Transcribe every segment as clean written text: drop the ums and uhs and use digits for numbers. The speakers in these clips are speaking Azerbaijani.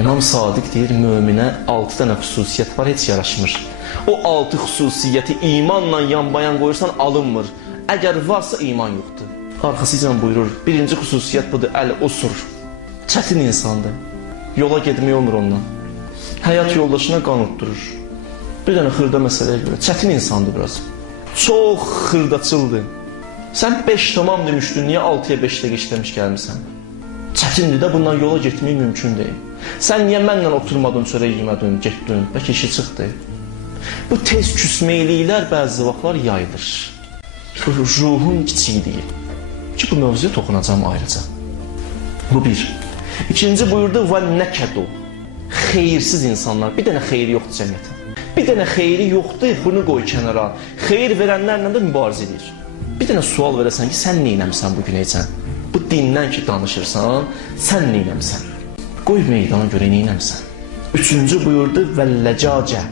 İmam Sadiq deyir, möminə 6 dənə xüsusiyyət var, heç yaraşmır. O 6 xüsusiyyəti imanla yanbayan qoyursan alınmır. Əgər varsa iman yoxdur. Arxasıca buyurur, birinci xüsusiyyət budur, əl-usur. Çətin insandır. Yola getmək olmur ondan. Həyat yoldaşına qan utdurur. Bir dənə xırda məsələyə görə. Çətin insandır biraz. Çox xırdaçıldır. Sən 5 tamam demişdin, niyə 6-ya 5 dəqiqə işləmiş gəlmirsən? Çətindir də, bundan yola getmək mümkün deyil. Sən niyə mənlə oturmadın, çörək yemədin, getdin, bəlkə işi çıxdı. Bu tez küsmeyliklər bəzi vaxtlar yayılır. Bu ruhun kiçikliyi. Ki bu mövzuya toxunacağım ayrıca. Bu bir. İkinci buyurdu, və nəkədu. Xeyirsiz insanlar. Bir dənə xeyri yoxdur cəmiyyətə. Bir dənə xeyri yoxdur, bunu qoy kənara. Xeyir verənlərlə də mübarizə edir. Bir dənə sual verəsən ki, sən neynəmsən bugün heçən? Bu dindən ki danışırsan, sən neynəmsən? Qoy meydana görə neynəmsən? Üçüncü buyurdu, vəlləcacə.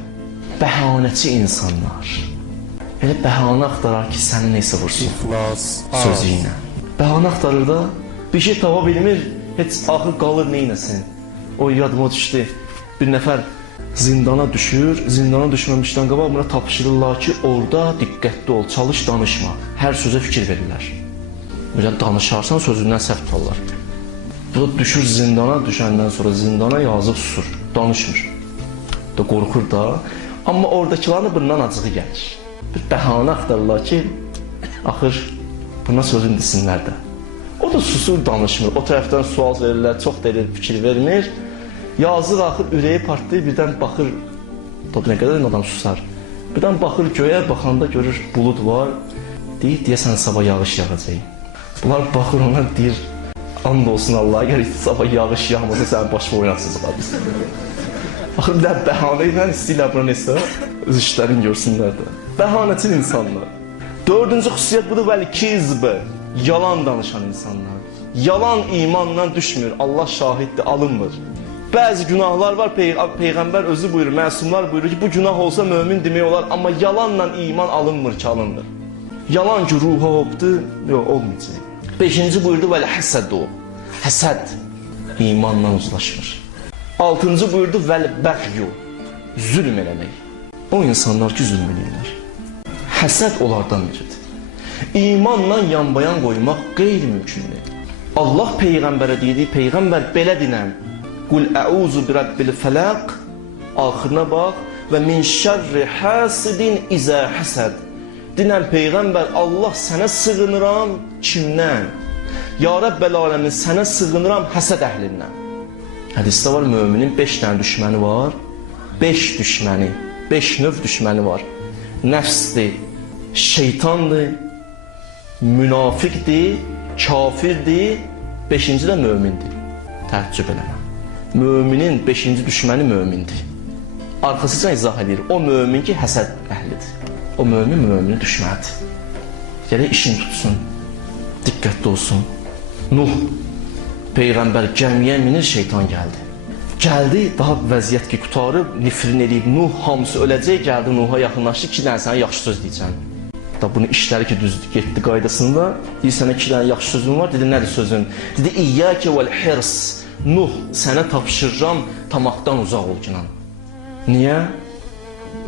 Bəhanəçi insanlar. Elə bəhanə axtarar ki, səni neysə vursun. Sözü ilə. Bəhanə axtarır da, bir şey tava bilmir, heç axır qalır neynəsin. O yadıma düşdü, bir nəfər zindana düşür, zindana düşməmişdən qabaq buna tapşırırlar ki, orada diqqətli ol, çalış, danışma. Hər sözə fikir verirlər. Böyle danışarsan sözündən səhv tutarlar. Bu da düşür zindana, düşəndən sonra zindana yazıq susur, danışmır. Da qorxur da, amma oradakilarına bundan acığı gəlir. Bir bəhanə axtarırlar ki, axır buna sözün desinlər də. O da susur, danışmır. O tərəfdən sual verirlər, çox derir, fikir vermir. Yazıq axır, ürəyi partlayır, birdən baxır, nə qədər adam susar. Birdən baxır göyə, baxanda görür bulud var, deyir, deyəsən sabah yağış yağacaq. Bunlar baxır ona, deyir, and olsun Allah'a, əgər sabah yağış yağmasa sənin başına oynatsızlar biz. Baxır, bir də bəhanə ilə istəyirlər buna nesə, öz işlərini görsünlər də. Bəhanəçil insanlar. Dördüncü xüsusiyyət budur, vəl-kizb, yalan danışan insanlar. Yalan imanla düşmür, Allah şahiddir, alınmır. Bəzi günahlar var, Peyğəmbər özü buyurur, məsumlar buyurur ki, bu günah olsa mömin demək olar, amma yalanla iman alınmır ki, alınır. Yalan ki, ruha hopdu, yox, olmayacaq. Beşinci buyurdu, vəl-həsədu, həsəd, imanla uzlaşmır. Altıncı buyurdu, vəl-bəğyu, zülm eləmək. O insanlar ki, zülm eləyirlər. Həsəd onlardan biridir. İmanla yanbayan qoymaq qeyri-mümkündür. Allah Peyğəmbərə deyir, Peyğəmbər belə dinən, Qul əuzu bi rabbil fələq, axırına bax, və min şərri həsidin izə həsəd. Dinən Peyğəmbər, Allah sənə sığınıram, kimdən? Ya Rəbbəl aləmin, sənə sığınıram həsəd əhlindən. Hədisdə var, müminin 5 dənə düşməni var. 5 düşməni, 5 növ düşməni var. Nəfsdir, şeytandır, münafiqdir, kafirdir, 5-ci də mömindir. Təəccüb eləmə. Müminin 5-ci düşməni mömindir. Arxasıca izah edir. O mömin ki, həsəd əhlidir. O mömin düşmənidir. Gələk işin tutsun, diqqətli olsun. Nuh, Peyğəmbər gəmiyə minir, şeytan gəldi. Gəldi, daha vəziyyət ki, qutarıb, nifrin edib, Nuh hamısı öləcək, gəldi Nuh'a yaxınlaşdı, 2 dənə sənə yaxşı söz deyəcəm. Da bunun işləri ki, düzdür, getdi qaydasında, deyir, sənə 2 dənə yaxşı sözün var, dedi, nədir sözün? Dedi, İyyəkə vəl-hirs. Nuh, sənə tapşırıram, tamaqdan uzaq ol günan. Niyə?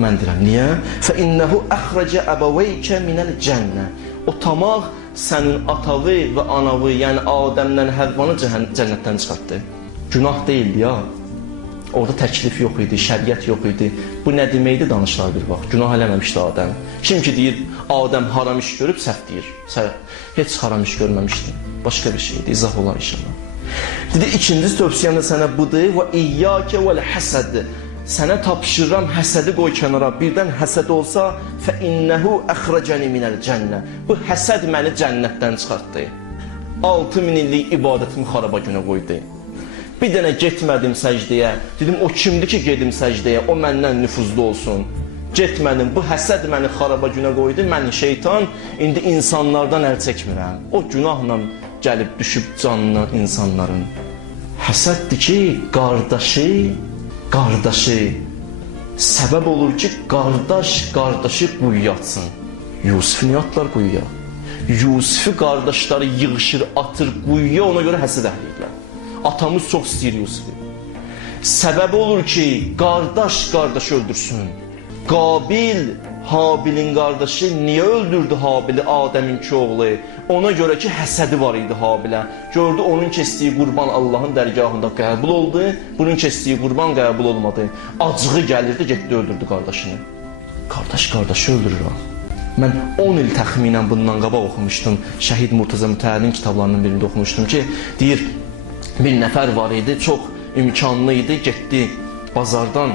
Mən deyirəm, niyə? فَإِنَّهُ أَخْرَجَ أَبَوَيْكَ مِنَ الْجَنَّةِ. O tamaq sənin atavı və anavı, yəni Adəmdən Həvvanı cənnətdən çıxartdı. Günah deyildi ya. Orada təklif yox idi, şəriət yox idi. Bu nə deməkdir danışlar bir vaxt. Günah eləməmişdi Adəm. Kim ki deyir, Adəm haram iş görüb, səhv deyir. Heç haram iş görməmişdi. Başqa bir şeydir, izah olar inşallah. Dedi, ikinci tövsiyəm də sənə budur. Və iyyəkə vəl-həsəd. Sənə tapşırıram, həsədi qoy kənara. Birdən həsəd olsa, fəinnəhu əxrəcəni minəl cənnə. Bu həsəd məni cənnətdən çıxartdı. 6000 illik ibadətimi xaraba günə qoydu. Bir dənə getmədim səcdəyə. Dedim, o kimdir ki, gedim səcdəyə? O məndən nüfuzlu olsun. Getmədim, bu həsəd məni xaraba günə qoydu. Mən şeytan, indi insanlardan əl çəkmirəm. O günahla gəlib düşüb canına insanların. Həsəddir ki, qardaşı səbəb olur ki, qardaşı quyuya atsın. Yusifi niyə atlar quyuya? Yusifi qardaşları yığışır, atır quyuya, ona görə həsəd əhliyirlər. Atamız çox istəyir Yusifi. Səbəb olur ki, qardaş qardaşı öldürsün. Qabil Habilin qardaşı niyə öldürdü Habili, Adəmin ki oğlu? Ona görə ki, həsədi var idi Habilə. Gördü, onun kəsdiyi qurban Allahın dərgahında qəbul oldu, bunun kəsdiyi qurban qəbul olmadı. Acığı gəlirdi, getdi, öldürdü qardaşını. Qardaş qardaşı öldürür o. Mən 10 il təxminən bundan qabaq oxumuşdum. Şəhid Murtaza Mütəhərin kitablarının birində oxumuşdum ki, deyir, bir nəfər var idi, çox imkanlı idi, getdi bazardan,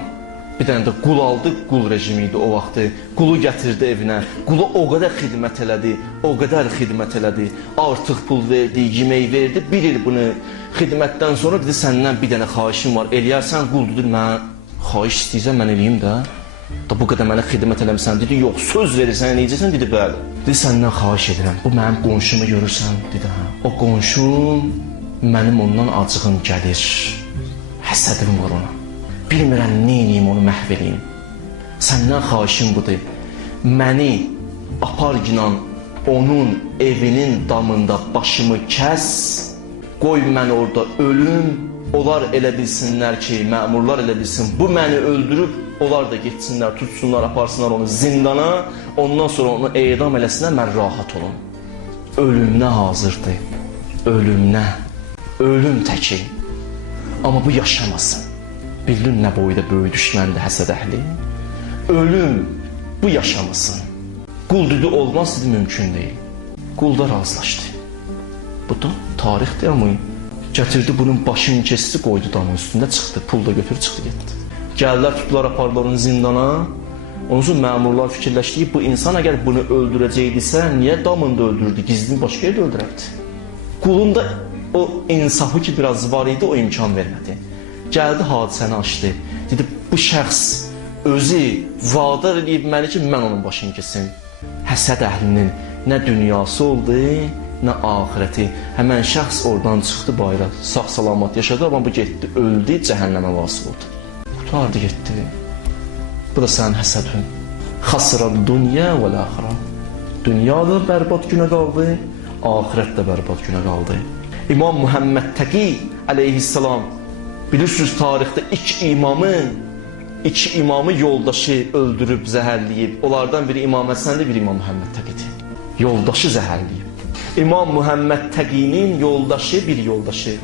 bir dənə də qul aldı, qul rejimi idi o vaxtı. Qulu gətirdi evinə, qula o qədər xidmət elədi, o qədər xidmət elədi. Artıq pul verdi, yemək verdi, bir il bunu xidmətdən sonra dedi, səndən bir dənə xahişim var, eləyərsən, qul dedi, mən xahiş istəyirsən, mən eləyim də. Da bu qədər mənə xidmət eləmirsən, dedi, yox, söz verirsən, eləyəcəksən, dedi, bəli. Dedi, səndən xahiş edirəm, bu mənim qonşumu görürsən, dedi, hə. O qonşum, mənim ondan acığım gəlir, həsədim var ona. Bilmirəm, neyniyim, onu məhv edeyim. Səndən xahişim budur, məni apar ginan onun evinin damında başımı kəs, qoy mən orada ölüm, onlar elə bilsinlər ki, məmurlar elə bilsin, bu məni öldürüb, onlar da getsinlər, tutsunlar, aparsınlar onu zindana, ondan sonra onu edam eləsinlər, mən rahat olum. Ölümünə hazırdır, ölümünə, ölüm təki. Amma bu yaşamasın. Bildin nə boyda böyük düşməndir həsəd əhli? Ölüm, bu yaşamasın. Qul dedi, olmaz dedi, mümkün deyil. Qul da razılaşdı. Bu da tarixdir amma. Gətirdi bunun başını kesti, qoydu damın üstündə, çıxdı, pul da götürüb çıxdı, getdi. Gəllər, tutdular, apardılar onu zindana. Onun üçün məmurlar fikirləşdi ki, bu insan əgər bunu öldürəcəkdisə, niyə damında öldürdü, gizlini başqa yerdə öldürərdi? Qulun da o insafı ki, biraz var idi, o imkan vermədi. Gəldi, hadisəni açdı. Dedi, bu şəxs özü vadar edib məni ki, mən onun başını kesim. Həsəd əhlinin nə dünyası oldu, nə ahirəti. Həmən şəxs oradan çıxdı bayra, sağ-salamat yaşadı, amma bu getdi, öldü, cəhənnəmə vasıl oldu. Qutardı, getdi. Bu da sənin həsədin. Xasıran dünya və l-axira. Dünya da bərbad günə qaldı, ahirət də bərbad günə qaldı. İmam Muhammed Təqi əleyhissalam, bilirsiniz tarixdə iki imamı yoldaşı öldürüb, zəhərləyib. Onlardan biri İmam Həsəndir, biri İmam Muhammed Təqidir. Yoldaşı zəhərləyib. İmam Muhammed Təqinin yoldaşı, bir yoldaşı.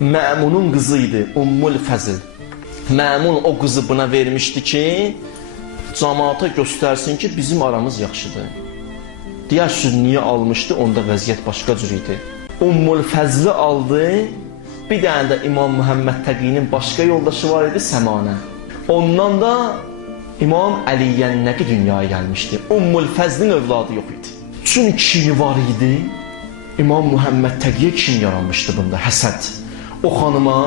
Məmunun qızı idi, Ummul Fəzl. Məmun o qızı buna vermişdi ki, cəmaata göstərsin ki, bizim aramız yaxşıdır. Deyərsiniz, niyə almışdı? Onda vəziyyət başqa cür idi. Ummul Fəzli aldı, bir dənə də İmam Muhammed Təqinin başqa yoldaşı var idi, Səmanə. Ondan da İmam Əliyyənnəqi dünyaya gəlmişdi. Ummul Fəzlin övladı yox idi. Çünki kimi var idi, İmam Muhammed Təqiyə kim yaranmışdı bunda? Həsəd. O xanıma,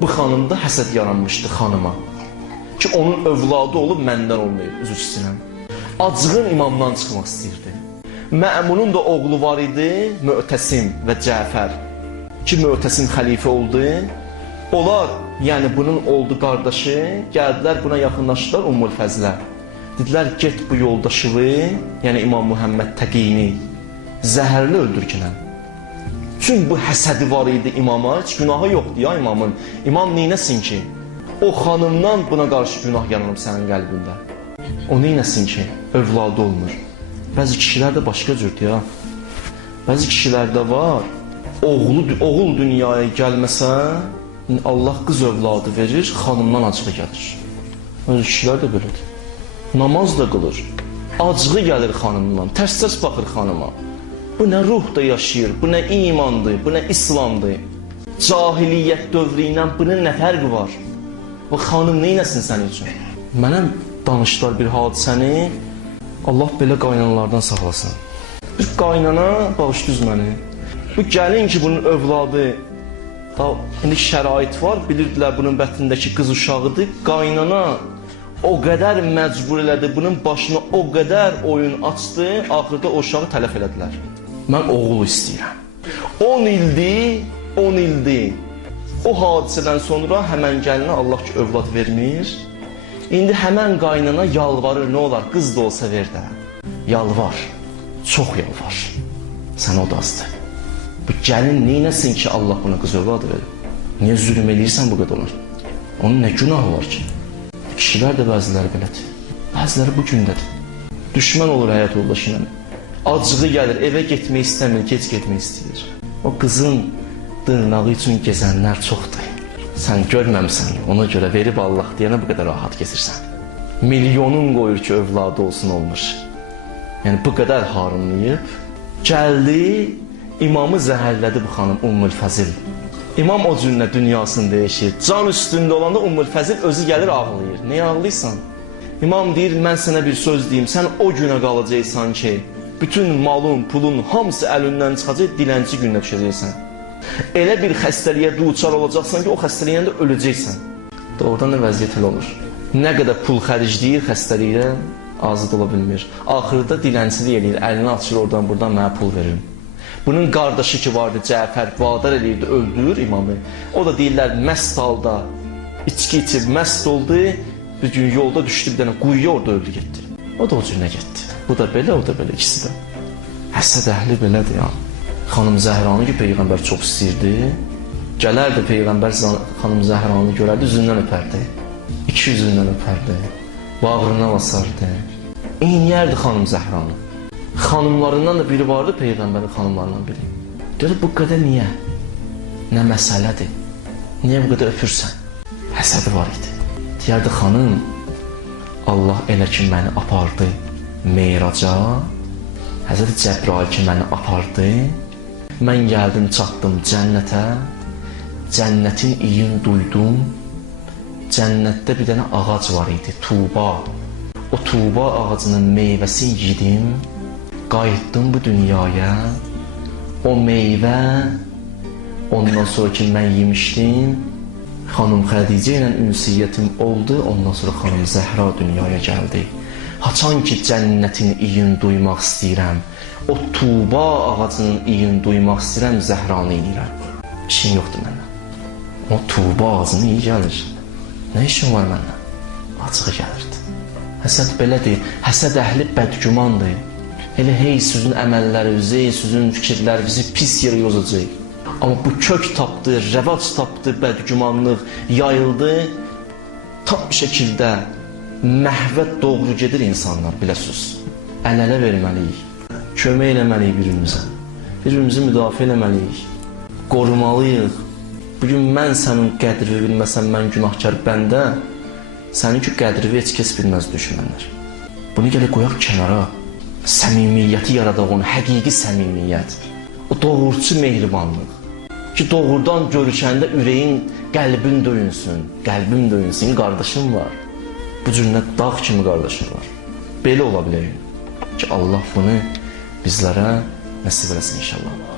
bu xanımda həsəd yaranmışdı xanıma. Ki onun övladı olub məndən olmayıb, üzr istəyirəm. Acığın imamdan çıxmaq istəyirdi. Məmunun da oğlu var idi, Mötəsim və Cəfər. Ki Mötəsim xəlifə oldu. Onlar, yəni bunun oldu qardaşı, gəldilər buna yaxınlaşdılar Ummul Fəzlə. Dedilər, get bu yoldaşıvı, yəni İmam Muhammed Təqini, zəhərli öldürkünən. Çünki bu həsədi var idi imama, heç günahı yoxdur ya imamın. İmam neynəsin ki? O xanımdan buna qarşı günah yanılıb sənin qəlbində. O neynəsin ki? Övladı olmur. Bəzi kişilər də başqa cürdür ya. Bəzi kişilərdə var, oğul dünyaya gəlməsə, Allah qız övladı verir, xanımdan acığı gəlir. Bəzi kişilər də belədir. Namaz da qılır, acığı gəlir xanımdan, tərs-tərs baxır xanıma. Bu nə ruhda yaşayır, bu nə imandır, bu nə İslamdır. Cahiliyyət dövrü ilə bunun nə fərqi var? Bu xanım neynəsin sənin üçün? Mənə danışdılar bir hadisəni, Allah belə qaynanalardan saxlasın. Bir qaynana, bağışdüz məni. Bu gəlin ki, bunun övladı, indi şərait var, bilirdilər bunun bətnindəki qız uşağıdır. Qaynana o qədər məcbur elədi, bunun başına o qədər oyun açdı, axırda o uşağı tələf elədilər. Mən oğul istəyirəm. 10 ildir. O hadisədən sonra həmən gəlinə Allah ki, övlad vermir. İndi həmən qaynana yalvarır, nə olar, qız da olsa ver də. Yalvar, çox yalvar. Sən o da azdır. Bu gəlin neynəsin ki, Allah buna qız övladı verir? Niyə zülm eləyirsən bu qədər olur? Onun nə günahı var ki? Kişilər də bəziləri belədir. Bəziləri bu gündədir. Düşmən olur həyat yoldaşı ilə. Acığı gəlir, evə getmək istəmir, gec getmək istəyir. O qızın dırnağı üçün gezənlər çoxdur. Sən görməmsən, ona görə verib Allah deyənə bu qədər rahat keçirsən. Milyonun qoyur ki, övladı olsun olmur. Yəni bu qədər harınlayıb, gəldi, imamı zəhərlədi bu xanım Ümmül Fəzil. İmam o cürlə dünyasını dəyişir. Can üstündə olanda Ümmül Fəzil özü gəlir ağlayır. Niyə ağlayırsan? İmam deyir, mən sənə bir söz deyim, sən o günə qalacaqsan ki, bütün malın, pulun hamısı əlindən çıxacaq, dilənçi günə düşəcəksən. Elə bir xəstəliyə duçar olacaqsan ki, o xəstəliyə də öləcəksən. Doğrudan da vəziyyət elə olur. Nə qədər pul xərcləyir xəstəliklə, azad ola bilmir. Axırda dilənçilik eləyir, əlini açır oradan, buradan mənə pul verir. Bunun qardaşı ki vardı, Cəfər, vadar eləyirdi, öldürür imamı. O da deyirlər, məst halda, içki içib, məst oldu, bir gün yolda düşdü bir dənə quyuya, orada öldü getdi. O da o cürünə getdi. Bu da belə, o da belə, ikisi də. Həsəd əhli belədir ya. Xanım Zəhranı ki, Peyğəmbər çox istəyirdi. Gələrdi Peyğəmbər xanım Zəhranı görərdi, üzündən öpərdi. İki üzündən öpərdi. Bağrına basardı. İyniyərdi xanım Zəhranı. Xanımlarından da biri vardı, Peyğəmbərin xanımlarından biri. Deyirdi, bu qədər niyə? Nə məsələdir? Niyə bu qədər öpürsən? Həsədi var idi. Deyərdi, xanım, Allah elə ki məni apardı Meyraca, Həzrəti Cəbrail ki məni apardı, mən gəldim, çatdım cənnətə, cənnətin iyini duydum, cənnətdə bir dənə ağac var idi, Tuğba. O Tuğba ağacının meyvəsi yedim, qayıtdım bu dünyaya, o meyvə, ondan sonra ki mən yemişdim, xanım Xədicə ilə ünsiyyətim oldu, ondan sonra xanım Zəhra dünyaya gəldi. Haçan ki cənnətin iyini duymaq istəyirəm, o Tuğba ağacının iyini duymaq istəyirəm, Zəhranı inirəm. İşin yoxdur məndən. O Tuğba ağacının iyi gəlir. Nə işin var məndən? Acığı gəlirdi. Həsəd belədir, həsəd əhli bədgümandır. Elə hey sizin əməllərinizi, sizin fikirlərinizi pis yerə yozacaq. Amma bu kök tapdı, rəvac tapdı, bədgümanlıq yayıldı. Tam şəkildə məhvə doğru gedir insanlar, biləsiniz. Əl-ələ verməliyik, kömək eləməliyik birimizə. Birbirimizi müdafiə eləməliyik, qorumalıyıq. Bugün mən sənin qədrini bilməsəm, mən günahkar bəndə, səninki qədrini heç kəs bilməz düşmənlər. Bunu gələk qoyaq kənara, səmimiyyəti yaradaq onu, həqiqi səmimiyyət. O doğrucu mehribanlıq. Ki doğrudan görüşəndə ürəyin, qəlbin döyünsün, qəlbim döyünsün, qardaşım var. Bu cürünə dağ kimi qardaşım var. Belə ola bilərik ki, Allah bunu bizlərə nəsib eləsin inşallah.